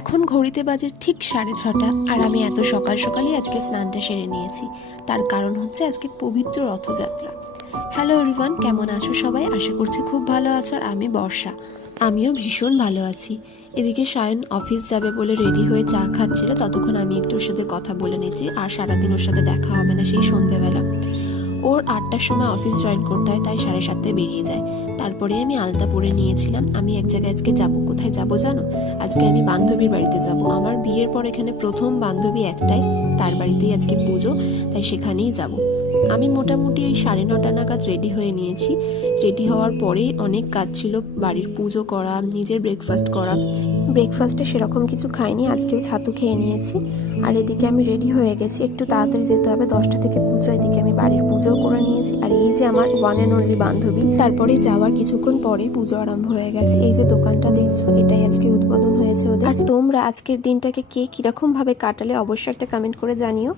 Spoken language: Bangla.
এখন ঘড়িতে বাজে ঠিক 6:30 আর আমি এত সকাল সকালই আজকে স্নানটা সেরে নিয়েছি। তার কারণ হচ্ছে আজকে পবিত্র রথযাত্রা। হ্যালো এভরিওয়ান, কেমন আছো সবাই? আশা করছি খুব ভালো আছো। আর আমি বর্ষা, আমিও ভীষণ ভালো আছি। এদিকে সায়ন অফিস যাবে বলে রেডি হয়ে চা খাচ্ছিল, ততক্ষণ আমি একটু ওর সাথে কথা বলে নিচ্ছি। আর সারাদিন ওর সাথে দেখা হবে না, সেই সন্ধেবেলা ওর 8টার সময় অফিস জয়েন করতে হয়, তাই 7:30টায় বেরিয়ে যায়। তারপরে আমি আলতা পরে নিয়েছিলাম। আমি এক জায়গায় আজকে যাব। কোথায় যাব জানো? আজকে আমি বান্ধবীর বাড়িতে যাব। আমার বিয়ের পর এখানে প্রথম বান্ধবী একটাই, তার বাড়িতেই আজকে পুজো, তাই সেখানেই যাব। আমি মোটামুটি ওই 9:30 নাগাদ রেডি হয়ে নিয়েছি। রেডি হওয়ার পরেই অনেক কাজ ছিল, বাড়ির পুজো করা, নিজের ব্রেকফাস্ট করা। ব্রেকফাস্টে সেরকম কিছু খাইনি, আজকেও ছাতু খেয়ে নিয়েছি। আর এদিকে আমি রেডি হয়ে গেছি, একটু তাড়াতাড়ি যেতে হবে, 10টা থেকে পুজো। এদিকে আমি বাড়ির পুজোও করে নিয়েছি। আর এই যে আমার ওয়ান অ্যান্ড অনলি বান্ধবী, তারপরে যাওয়ার কিছুক্ষণ পরে পুজো আরম্ভ হয়ে গেছে। এই যে দোকানটা দেখছো, এটাই আজকে উদ্বোধন হয়েছে ওদের। আর তোমরা আজকের দিনটাকে কে কিরকম ভাবে কাটালে অবশ্যই একটা কমেন্ট করে জানিও।